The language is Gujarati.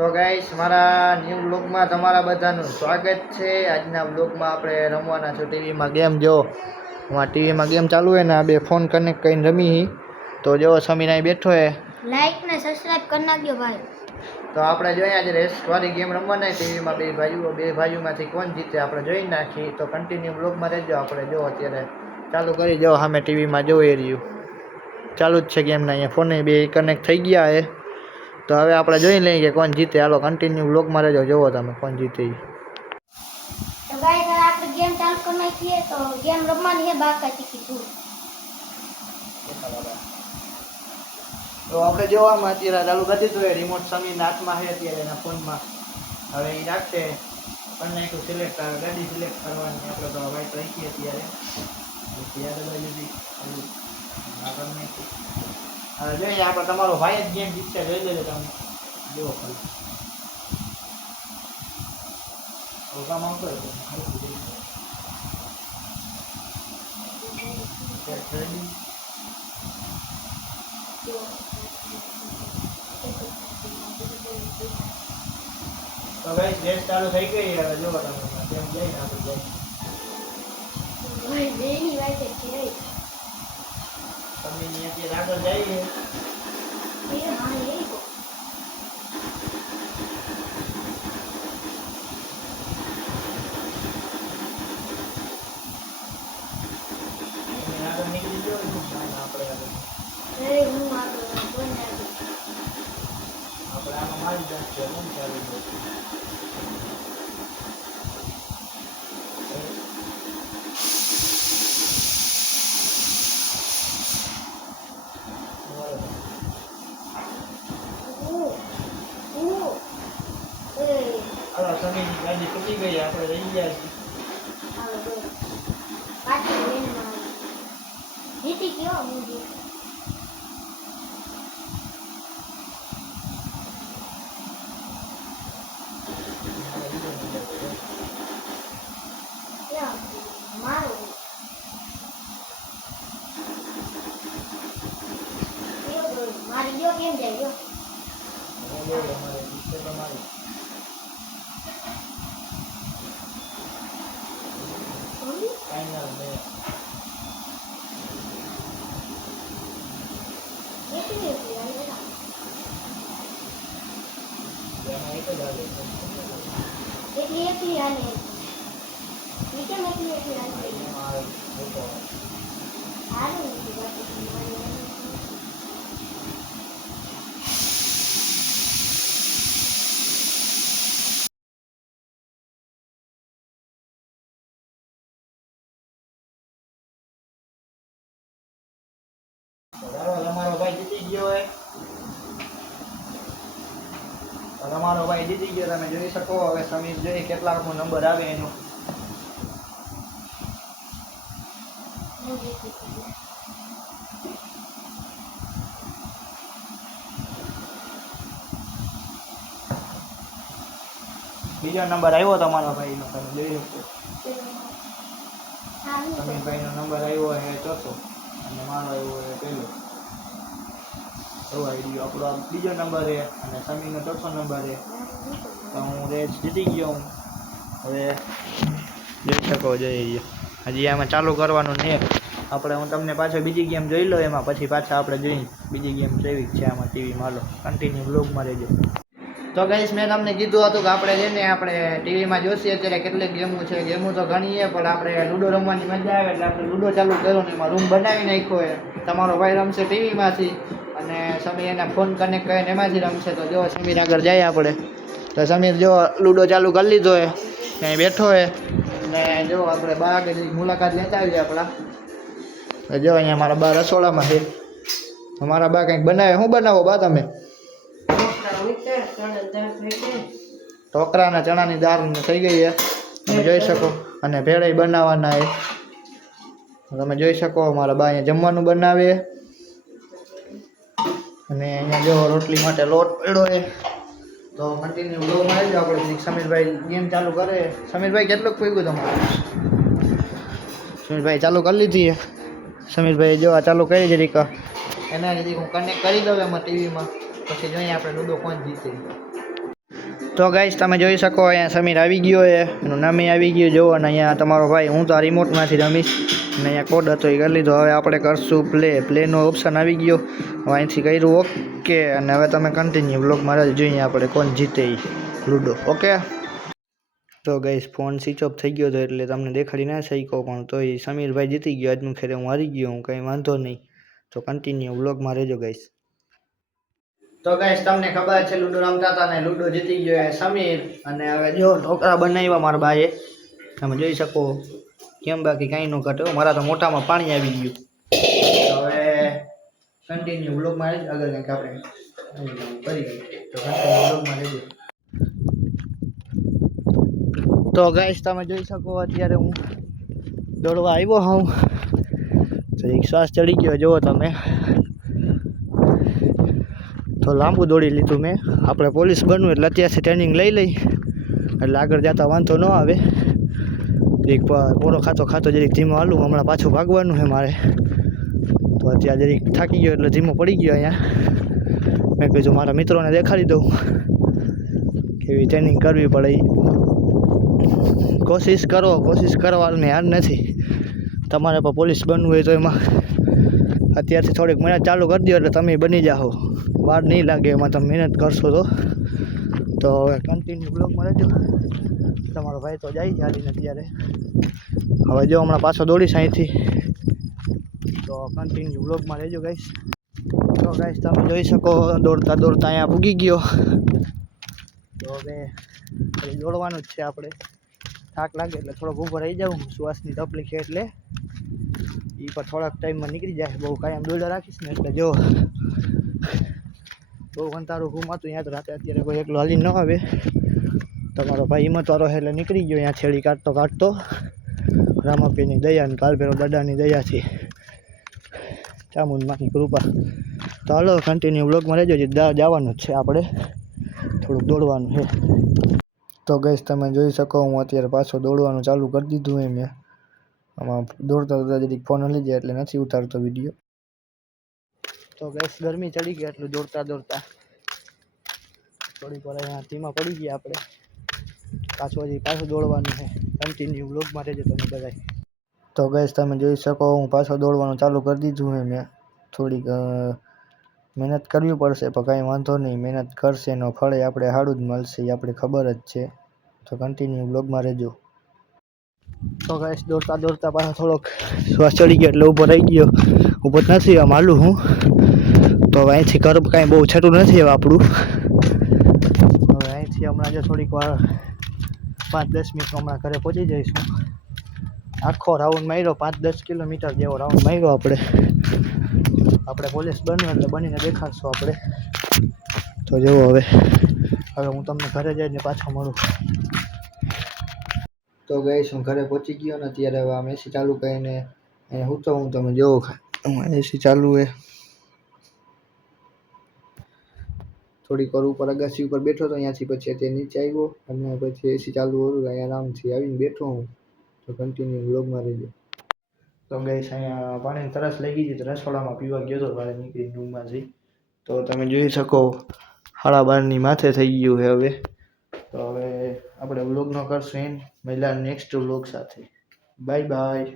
તો ગાઈસ મારા ન્યૂ બ્લોગમાં તમારા બધાનું સ્વાગત છે। આજના બ્લોગમાં આપણે રમવાના છો ટીવીમાં ગેમ। જો અમારા ટીવીમાં ગેમ ચાલુ હોય ને આ બે ફોન કનેક્ટ કરીને રમી। તો જો સમીર અહીં બેઠો હે, લાઈક ને સબસ્ક્રાઇબ કરી નાખજો ભાઈ। તો આપણે જોઈએ આજે રેસવાળી ગેમ રમવાના ટીવીમાં બે ભાઈઓમાંથી કોણ જીતે આપણે જોઈ નાખી। તો કન્ટિન્યુ બ્લોગમાં રહેજો। આપણે જો અત્યારે ચાલુ કરી જો સામે ટીવીમાં જોઈ રહ્યું ચાલુ જ છે ગેમના। અહીંયા ફોને બે કનેક્ટ થઈ ગયા હે। તો હવે આપણે જોઈ લઈએ કે કોણ જીતે। હાલો કન્ટિન્યુ બ્લોગમાં રહેજો, જોવો તમે કોણ જીતે। તો ગાઈસ હવે આપણે ગેમ ચાલુ કરી નાખીએ। તો ગેમ રમવાની છે બાકા ચીકી ટુ। તો આપણે જોવામાં અત્યારે ચાલુ કરી દીધું એ રિમોટ સમીરના હાથમાં છે અત્યારે એના ફોનમાં। હવે એ રાખશે પણ નાખ્યું સિલેક્ટ ગાડી સિલેક્ટ કરવાની। આપણે તો વાઇટ રાખીએ અત્યારે ત્યારે લીધી આગળ નાખી। હવે જોઈએ આપણે તમારો ભાઈ જ ગેમ જીતશે, જોઈ લેજો તમે જુઓ ખાલી કામ આવતો હોય તો ભાઈ રેસ ચાલુ થઈ ગઈ। હવે જુઓ તમે કેમ જઈને આપણે ભાઈ બેની વાત છે તમે અત્યારે આગળ જઈએ। એ હા એ આગળ નીકળી ગયો આપણે એ હું આગળ બોલ આપણે આમાં મારી જશે હું ચાલુ સમીરની ગાડી તૂટી ગઈ, આપણે રહી ગયા છીએ। જીતી ગયો હું મારો મારી ગયો કેમ જાય ગયો એકલી હાલે નીચે એકલી હાલે હારું તમારો ભાઈ જીતી ગયો હોય। તમારો ભાઈ જીતી ગયો, તમે જોઈ શકો। હવે સમીર જોઈએ કેટલામો નંબર આવે એનો। બીજો નંબર આવ્યો તમારા ભાઈનો, તમે જોઈ શકો। સમીરભાઈનો નંબર આવ્યો છે ચોથો અને મારો આવ્યો છે પહેલો। આઈડિયો આપણો બીજો નંબર છે અને સમીરનો ચોથો નંબર છે। તો હું રેસ જીતી ગયો હું। હવે જોઈ શકો જોઈએ હજી આમાં ચાલુ કરવાનું ને આપણે હું તમને પાછો બીજી ગેમ જોઈ લો એમાં પછી પાછા આપણે જોઈ બીજી ગેમ કેવી છે આમાં ટીવીમાં। લો કન્ટિન્યુ બ્લોગમાં રહેજો। તો ગાઈસ મેં તમને કીધું હતું કે આપણે જઈને આપણે ટીવીમાં જોઈશું અત્યારે કેટલીક ગેમો છે। ગેમો તો ઘણી છે પણ આપણે લૂડો રમવાની મજા આવે એટલે આપણે લૂડો ચાલુ કર્યો ને એમાં રૂમ બનાવી નાખ્યો છે। તમારો ભાઈ રમશે ટીવીમાંથી અને સમીર એના ફોન કનેક્ટ કરીને એમાંથી રમશે। તો જો સમીર આગળ જાય આપણે। તો સમીર જો લૂડો ચાલુ કરી લીધો છે, ત્યાં બેઠો છે ને જો આપણે બહાર મુલાકાત લેતા આવીએ આપણા। તો જો અહીંયા મારા બા રસોડામાં છે। અમારા બા કંઈક બનાવે। શું બનાવો બા તમે? ઢોકળાના ચણાની દાળ થઈ ગઈ છે તમે જોઈ શકો અને ભેળાઈ બનાવવાના છે તમે જોઈ શકો। મારા બા અહીંયા જમવાનું બનાવે અને અહીંયા જો રોટલી માટે લોટ પડ્યો છે। તો કન્ટિન્યુ બ્લોગમાં આવી જાઓ આપણે। સમીરભાઈ ગેમ ચાલુ કરે। સમીરભાઈ કેટલું પૂગ્યું તમારે? સમીરભાઈ ચાલુ કરી લીધી છે। સમીરભાઈ જો આ ચાલુ કરી જરીક એના લીધે હું કનેક્ટ કરી દઉં એમાં ટીવીમાં, પછી જોઈએ આપણે લૂડો કોણ જીતે। તો ગાઈસ તમે જોઈ શકો અહીંયા સમીર આવી ગયો છે, એનું નામે આવી ગયું જુઓ, અને અહીંયા તમારો ભાઈ, હું તો આ રિમોટમાંથી રમીશ, અને અહીંયા કોડ હતો એ કરી લીધો. હવે આપણે કરશું પ્લેનો ઓપ્શન આવી ગયો, હવે અહીંથી કર્યું ઓકે, અને હવે તમે કન્ટિન્યુ બ્લોગમાં જ જોઈએ આપણે કોણ જીતે એ લૂડો. ઓકે, તો ગાઈસ ફોન સ્વિચ ઓફ થઈ ગયો હતો એટલે તમને દેખાડી ના શક્યો, પણ તો એ સમીરભાઈ જીતી ગયો આજનું, ખેરે હું હારી ગયો, હું કંઈ વાંધો નહીં. તો કન્ટિન્યુ બ્લોગમાં રહેજો ગાઈસ. તો ગાઈસ તમને ખબર છે લૂડો રમતા હતા ને લૂડો જીતી ગયો એ સમીર, અને હવે જો ઢોકળા બનાવ્યા મારા બાએ, તમે જોઈ શકો. કેમ બાકી કાંઈ ન ઘટ્યો, મારા તો મોટામાં પાણી આવી ગયું. હવે કન્ટિન્યુ બ્લોગમાં રહેજો, આગળ કંઈક આપણે કરી ગઈ તો કન્ટિન્યુ બ્લોગમાં રહેજો. તો ગાઈસ તમે જોઈ શકો અત્યારે હું દોડવા આવ્યો હોઉં, તો એક શ્વાસ ચડી ગયો જુઓ તમે. તો લાંબુ દોડી લીધું મેં, આપણે પોલીસ બનવું એટલે અત્યારથી ટ્રેનિંગ લઈ લઈ એટલે આગળ જતા વાંધો ન આવે. એક પોરો ખાતો જરીક ધીમો હાલું, હમણાં પાછું ભાગવાનું છે મારે, તો અત્યારે જરીક થાકી ગયો એટલે ધીમો પડી ગયો અહીંયા. મેં કીધું મારા મિત્રોને દેખાડી દઉં કેવી ટ્રેનિંગ કરવી પડે. કોશિશ કરવાની યાર નથી. તમારે પણ પોલીસ બનવું હોય તો એમાં અત્યારથી થોડીક મહેનત ચાલુ કરી દો એટલે તમે બની જાઓ, વાર નહીં લાગે એમાં તમે મહેનત કરશો તો હવે કન્ટિન્યુ બ્લોગમાં રહેજો. તમારો ભાઈ તો જાય છે હાલીને અત્યારે, હવે જો હમણાં પાછો દોડીશ અહીંથી, તો કન્ટિન્યુ બ્લોગમાં રહેજો ગાઈસ. તો ગાઈસ તમે જોઈ શકો દોડતા અહીંયા પૂગી ગયો. તો હવે દોડવાનું જ છે આપણે, થાક લાગે એટલે થોડોક ઊભો રહી જાઉં, શ્વાસની તકલીફ છે એટલે એ પણ થોડાક ટાઈમમાં નીકળી જાય. બહુ કાયમ દોડા રાખીશ ને એટલે જો બહુ અંધારું ઘૂમાતું અહીંયા તો રાતે અત્યારે કોઈ એકલો હાલી ન આવે. તમારો ભાઈ હિંમતવાળો છે એટલે નીકળી ગયો અહીંયા છેડી કાઢતો રામાપીની દયા અને કાલભેરો દાદાની દયાથી, ચામુંડમાની કૃપા. તો હાલો કન્ટિન્યુ બ્લોગમાં રહેજો, જવાનું જ છે આપણે, થોડુંક દોડવાનું છે. તો ગઈશ તમે જોઈ શકો હું અત્યારે પાછો દોડવાનું ચાલુ કરી દીધું એમ. મેં આમાં દોડતા જરીક ફોન હલી જાય એટલે નથી ઉતારતો વિડીયો. તો ગઈશ ગરમી ચડી ગઈ એટલું દોડતા થોડીક વાર અહીંયા ધીમા પડી ગયા આપણે, પાછું દોડવાનું છે. કન્ટિન્યુ બ્લોગમાં રહેજો તમે બધા. તો ગઈશ તમે જોઈ શકો હું પાછો દોડવાનું ચાલુ કરી દીધું છે મેં. થોડીક મહેનત કરવી પડશે પણ કાંઈ વાંધો નહીં, મહેનત કરશે એનો ફળે આપણે સારું જ મળશે એ આપણે ખબર જ છે. તો કન્ટિન્યુ બ્લોગમાં રહેજો. તો ગાઈસ દોડતા પાછા થોડોક શ્વાસ ચડી ગયો એટલે ઊભો રહી ગયો, ઊભો જ નથી આમ હાલું હું. તો હવે અહીંથી કરબ કાંઈ બહુ છેટું નથી હવે આપણું. હવે અહીંથી હમણાં જો થોડીક વાર 5-10 મિનિટમાં હમણાં ઘરે પહોંચી જઈશું. આખો રાઉન્ડ માર્યો, 5-10 કિલોમીટર જેવો રાઉન્ડ માર્યો આપણે પોલીસ બનવું એટલે બનીને દેખાડશું આપણે. તો જુઓ હવે હું તમને ઘરે જઈને પાછો મળું. તો ગઈશ હું ઘરે પહોંચી ગયો ને અત્યારે હવે આમ એસી ચાલુ કરીને અહીંયા હું તો તમે જોવો એસી ચાલુ છે. થોડીક વાર ઉપર અગાસી ઉપર બેઠો તો અહીંયાથી પછી અત્યારે નીચે આવ્યો અને પછી એસી ચાલુ હતું અહીંયા આરામથી આવીને બેઠો હું. તો કન્ટિન્યુ બ્લોગમાં રહેજો. તો ગઈશ અહીંયા પાણીની તરસ લઈ ગઈ હતી તો રસોડામાં પીવા ગયો હતો બહાર નીકળીને રૂમમાંથી. તો તમે જોઈ શકો 12:30 માથે થઈ ગયું છે હવે. તો હવે આપણે વ્લોગનો કરશું એન્ડ મળ્યા નેક્સ્ટ વ્લોગ સાથે. Bye bye.